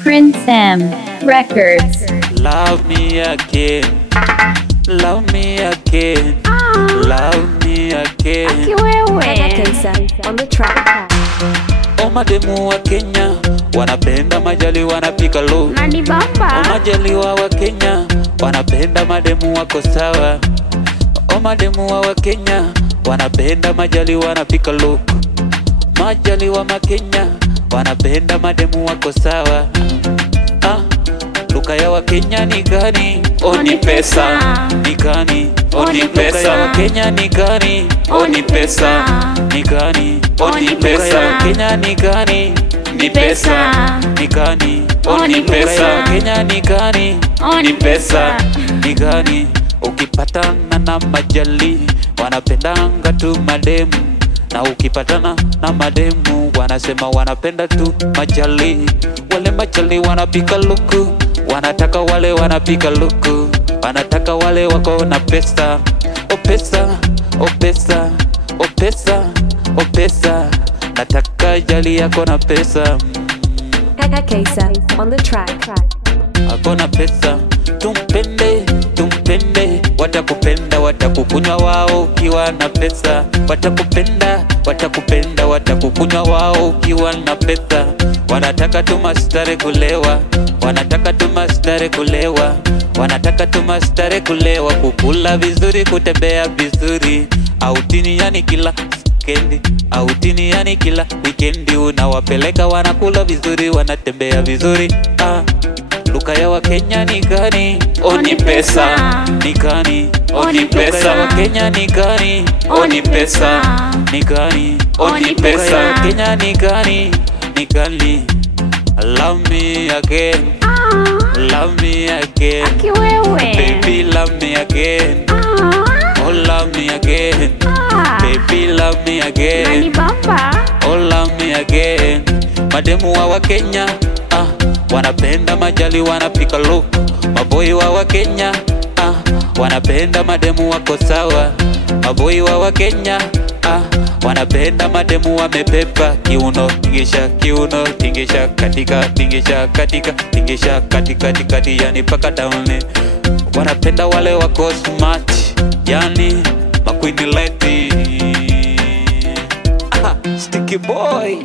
Prince M Records. Love me again, love me again, love me again. Kaisa on the track. Mademu wa Kenya wanapenda majali wanapika lo. Nani bamba? Majaliwa wa Kenya wanapenda mademu wako sawa. Mademu wa Kenya wanapenda majali wanapika lo. Majaliwa wa Kenya wanapenda mademu wako sawa. Luka ya wa Kenya ni gani? Oni pesa. Ni gani? Oni pesa. Luka ya wa Kenya ni gani? Oni pesa. Ni gani? Oni pesa. Luka ya wa Kenya ni gani? Ni pesa. Ni gani? Oni pesa. Luka ya wa Kenya ni gani? Ni pesa. Ni gani? Ukipatana na majali wanapendanga tu mademu, na ukipatana na mademu wanasema wanapenda tu majali. Wale majali wanapika luku, wanataka wale wanapika luku, wanataka wale wako na pesa. O pesa, o pesa, o pesa, o pesa, nataka jali yako na pesa. Kaisa on the track. Ako na pesa, tumpende, tumpende. Watakupenda, watakukunywa wao ukiwa na pesa. Watakupenda, watakupenda, watakukunywa wao ukiwa na pesa. Wanataka tu mastare kulewa, wanataka tu mastare kulewa, wanataka tu mastare kulewa, kukula vizuri, kutembea vizuri. Outini yani kila weekendi, outini yani kila weekendi. Unawapeleka wanakula vizuri, wanatembea vizuri. Luka ya wa Kenya ni gani? Oni pesa. Ni gani? Oni pesa. Luka ya wa Kenya ni gani? Oni pesa. Ni gani? Oni pesa. Luka ya wa Kenya ni gani? Ni gani? Love me again, love me again, baby love me again, oh love me again, baby love me again, Nani bamba? oh love me again. Mademu wa Kenya wanapenda majali wanapika lo. Maboi wa Kenya wanapenda mademu wako sawa. Maboi wa Kenya wanapenda mademu wamepepa kiuno, tingisha kiuno, tingisha katika, tingisha katika, tingisha katika, kati yani paka down. Wanapenda wale wako smart, yani maqueen lady. Sticky boy.